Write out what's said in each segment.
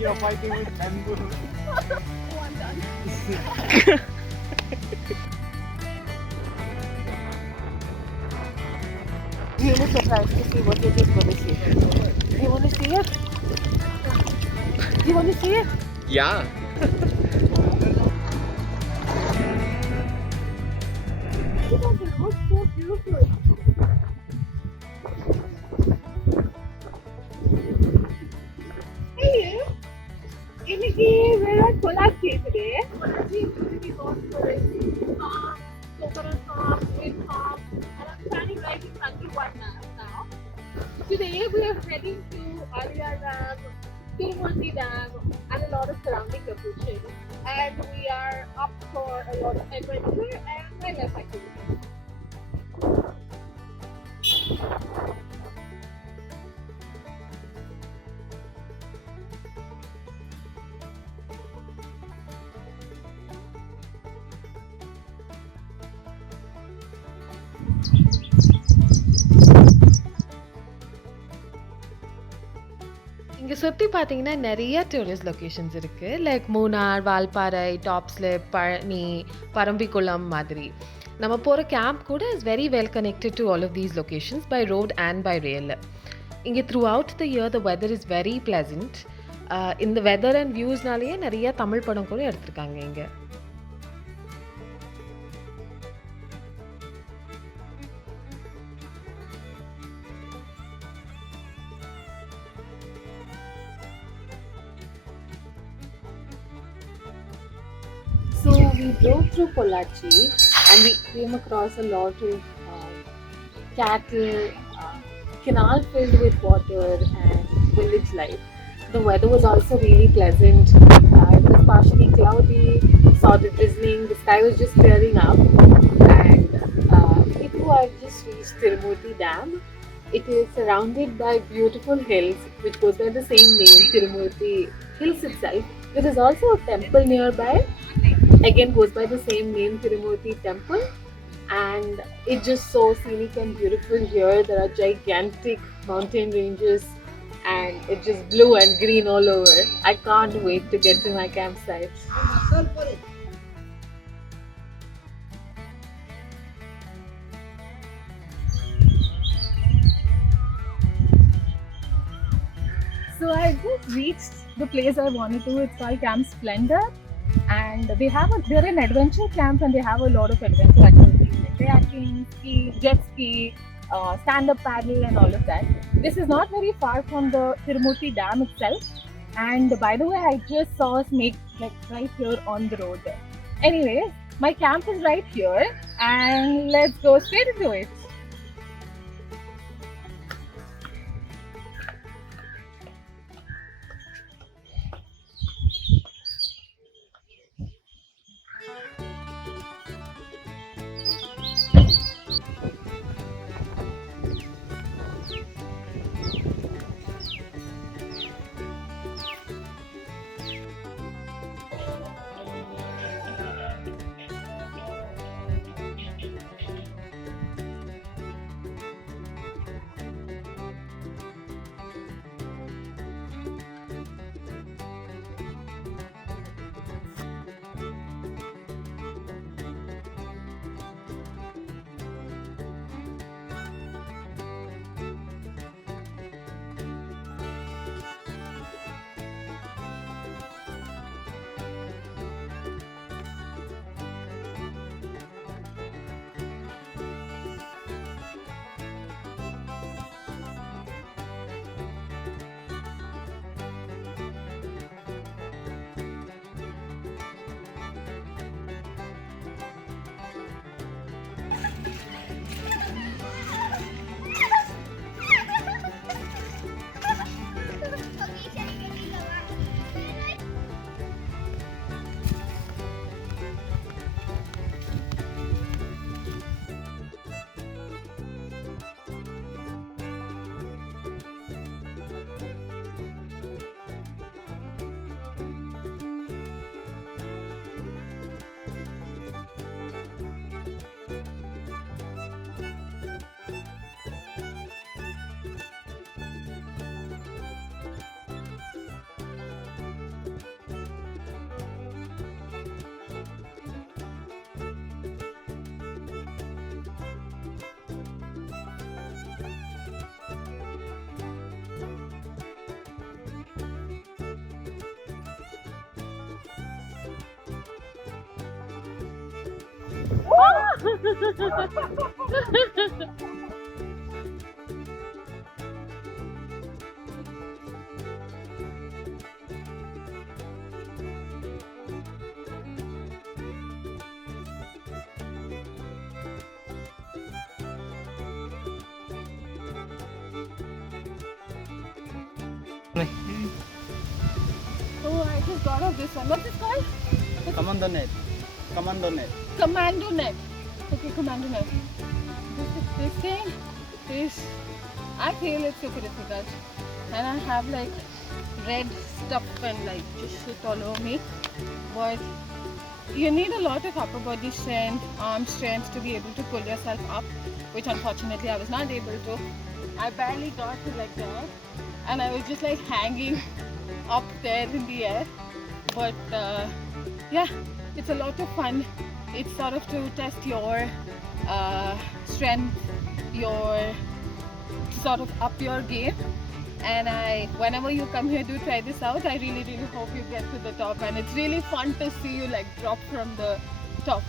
You're fighting with bamboo. Oh, I'm done. Really surprised to see what it is going to see. Do you want to see it? Do you want to see it? Yeah. Look at the road, so beautiful. Hey, இன்னைக்கு we're at Polacchi today. Polacchi is really known for its farm, coconut farm, wind farm, and I'm standing right in front of one now. Today we are heading to Alia Dam, Tirumurti Dam, and a lot of surrounding locations. And we are up for a lot of adventure and wildlife activities. இங்க சுத்தி பார்த்தீங்கன்னா, நெறைய tourist locations இருக்கு. Like Munnar, Valparai, Top Slip, Palani, Parambikulam மாதிரி. நம்ம போற camp கூட is very well connected to all of these locations by road and by rail. இங்க throughout the year the weather is very pleasant. இந்த வெதர் அண்ட் வியூஸ்னாலேயே நெறைய தமிழ் படம் கூட எடுத்திருக்காங்க இங்க. So we drove through Pollachi and we came across a lot of cattle, canal filled with water and village life. The weather was also really pleasant. It was partially cloudy, saw the drizzling, the sky was just clearing up. And I've just reached Tirumurti Dam. It is surrounded by beautiful hills, which goes by the same name, Tirumurti Hills itself. There is also a temple nearby, again goes by the same name, Tirumurti Temple. And it's just so scenic and beautiful here. There are gigantic mountain ranges and it's just blue and green all over. I can't wait to get to my campsite. So I just reached the place I wanted to. It's called Camp Splendor, and they're an adventure camp and they have a lot of adventure activities like kayaking, ski, jet ski, stand-up paddle, and all of that. This is not very far from the Tirumurti Dam itself. And by the way, I just saw a snake like right here on the road. Anyways, my camp is right here, and let's go straight into it. Oh, I just thought of this one. What's it called? Commando net. Commando net. Commando net. Okay, commando net. This thing is, I feel it's super difficult. And I have like red stuff and like just shit all over me. But you need a lot of upper body strength, arm strength to be able to pull yourself up, which unfortunately I was not able to. I barely got to like that, and I was just like hanging up there in the air. But yeah, it's a lot of fun. It's sort of to test your strength, your sort of up your game. And whenever you come here, do try this out. I really hope you get to the top, and it's really fun to see you like drop from the top.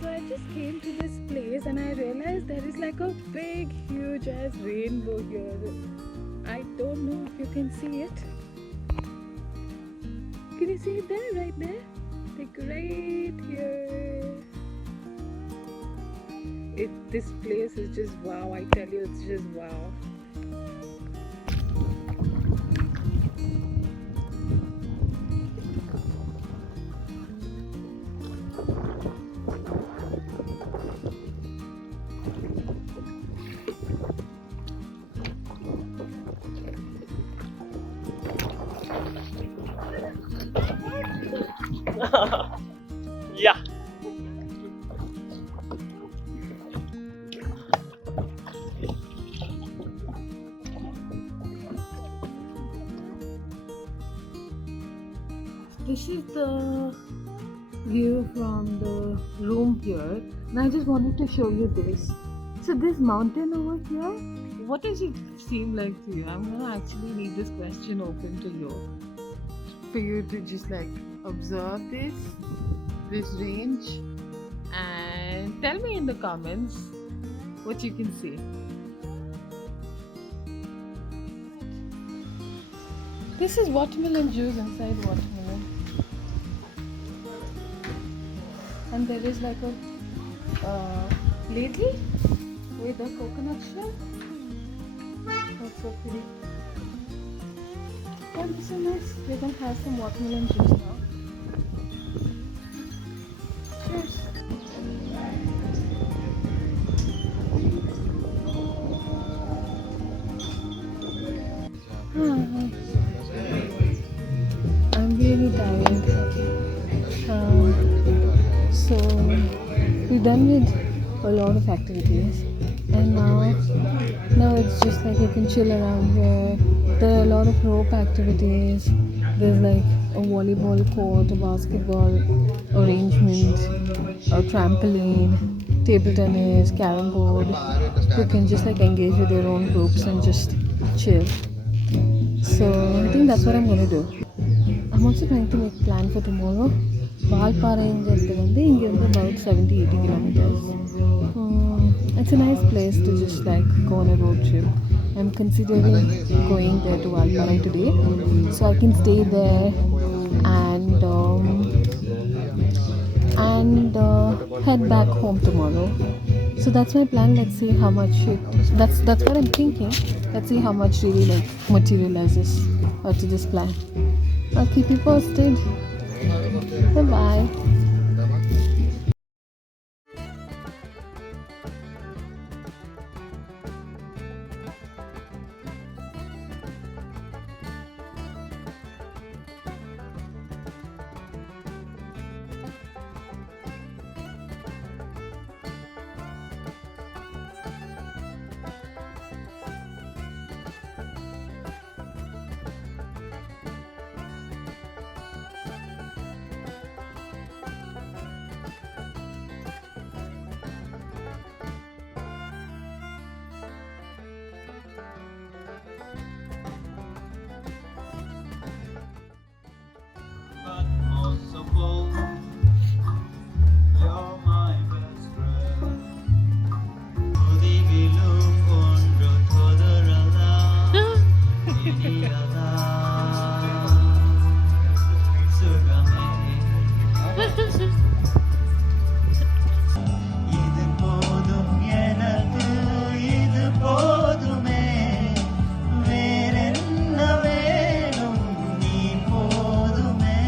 So I just came to this place and I realized there is like a big huge ass rainbow here. I don't know if you can see it. Can you see it there? Right there? Like right here. This place is just wow. I tell you, it's just wow. Yeah. This is the view from the room here, and I just wanted to show you this. So this mountain over here, what does it seem like to you? I'm gonna actually leave this question open to you, for you to just like observe this range and tell me in the comments what you can see. This is watermelon juice inside watermelon, and there is like a ladle with a coconut shell. That's so pretty. Oh, this is nice. We're gonna have some watermelon juice now. Cheers. I'm really tired. So we're done with a lot of activities, and now it's just like you can chill around here. There are a lot of rope activities. There's like a volleyball court, a basketball arrangement, a trampoline, table tennis, carom board. You can just like engage with your own groups and just chill. So I think that's what I'm gonna do. I'm also trying to make a plan for tomorrow. Valparai about 70-80 kilometers. It's a nice place to just like go on a road trip. I'm considering going there to Valparai today, so I can stay there and head back home tomorrow. So that's my plan. Let's see how much that's what I'm thinking. Let's see how much really like materializes to this plan. I'll keep you posted. Bye. But most of all, you're my best friend. ഒതികിലും കൊണ്ടു തൊതറലാ, ഇനിയലാ, സുഖമേ. இது போதும் எனக்கு, இது போதுமே, வேறென்ன வேணும், நீ போதுமே.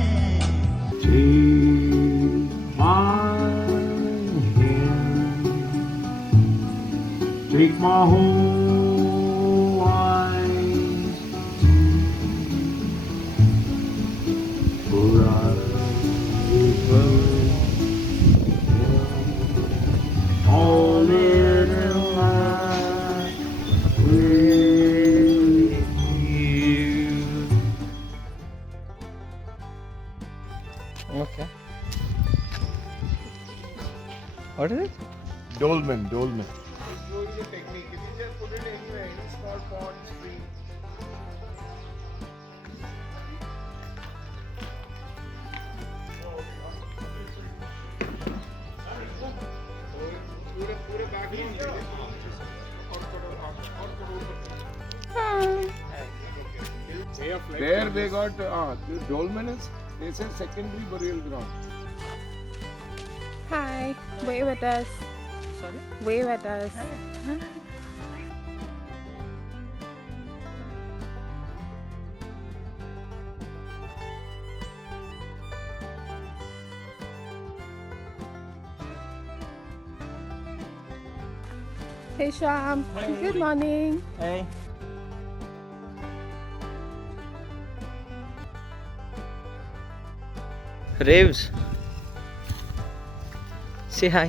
Take my whole life, for I will all in life with you. Okay. What is it? Dolmen. There they got the dolmen is, they say, secondary burial ground. Hi, wave at us. Sorry? Wave at us. Hey Sham, good morning. Hey. Raves. Say hi.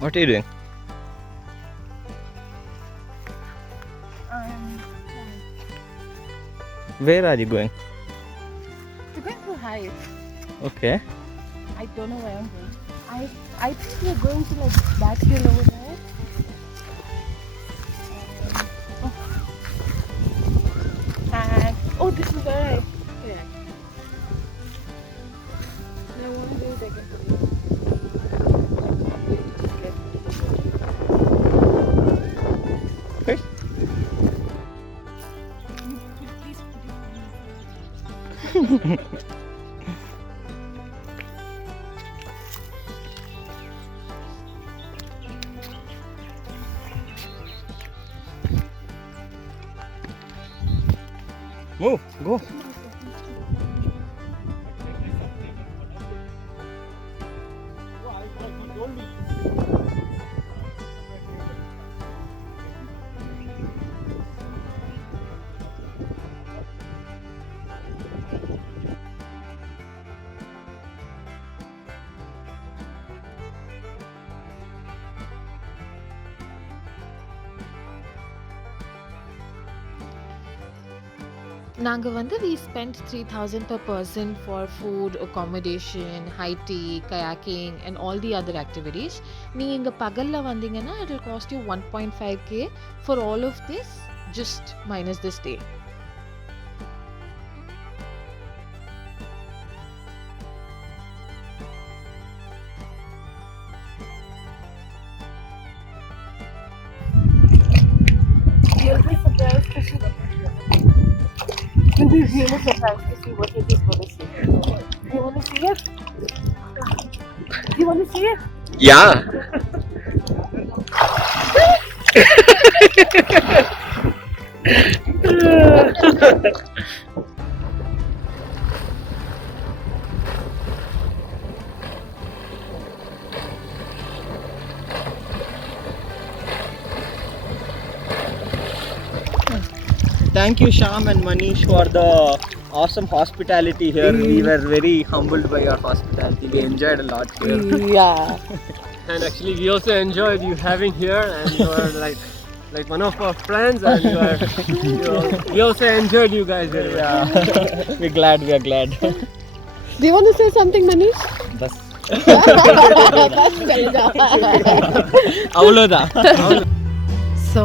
What are you doing? Where are you going? We're going to hike. Okay. I don't know where I'm going. I think we're going to like that hill over there. And oh, this is where I. Yeah. And I want to do it again. Hey. Move, go. நாங்கள் வந்து we spent 3,000 per person for food, accommodation, high tea, kayaking and all the other activities. நீங்கள் இங்கே பகலில் வந்தீங்கன்னா it will cost you 1.5k for all of this, just minus the stay. You'll be surprised to see. You'll be really surprised to see what it is going to see. You want to see it? You want to see it? Yeah. thank you, Sham and Manish, for the awesome hospitality here. We were very humbled by your hospitality. We enjoyed a lot here. Yeah. And actually, we also enjoyed you having here, and you are like one of our friends, and we also enjoyed you guys very much. Yeah, we're glad. We are glad. Do you want to say something, Manish? बस बस चले जाओ. अवलोदा. So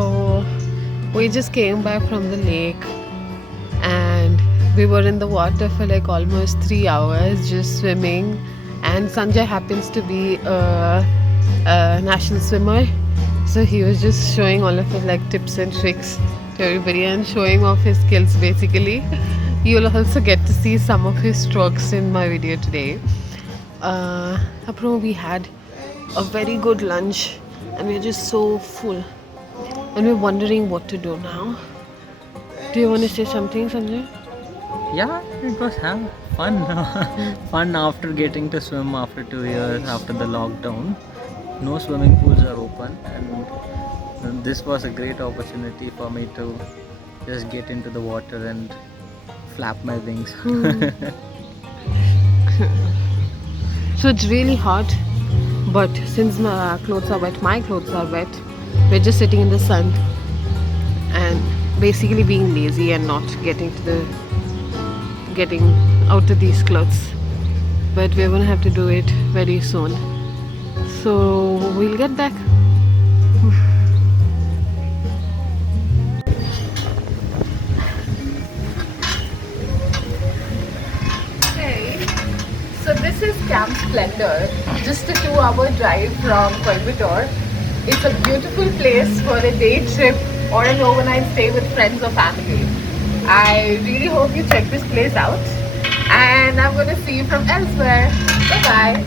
we just came back from the lake and we were in the water for like almost 3 hours just swimming, and Sanjay happens to be a national swimmer, so he was just showing all of his like tips and tricks to everybody and showing off his skills basically. You'll also get to see some of his strokes in my video today. We had a very good lunch and we're just so full and we're wondering what to do now. Do you want to say something, Sanjay? Yeah, it was fun. Fun after getting to swim after 2 years after the lockdown. No swimming pools are open, and this was a great opportunity for me to just get into the water and flap my wings. So it's really hot, but since my clothes are wet, we're just sitting in the sun and basically being lazy and not getting out of these clothes. But we're gonna have to do it very soon. So we'll get back. Hey, so this is Camp Splendor, just a 2-hour drive from Coimbatore. It's a beautiful place for a day trip or an overnight stay with friends or family. I really hope you check this place out, and I'm going to see you from elsewhere. Bye bye.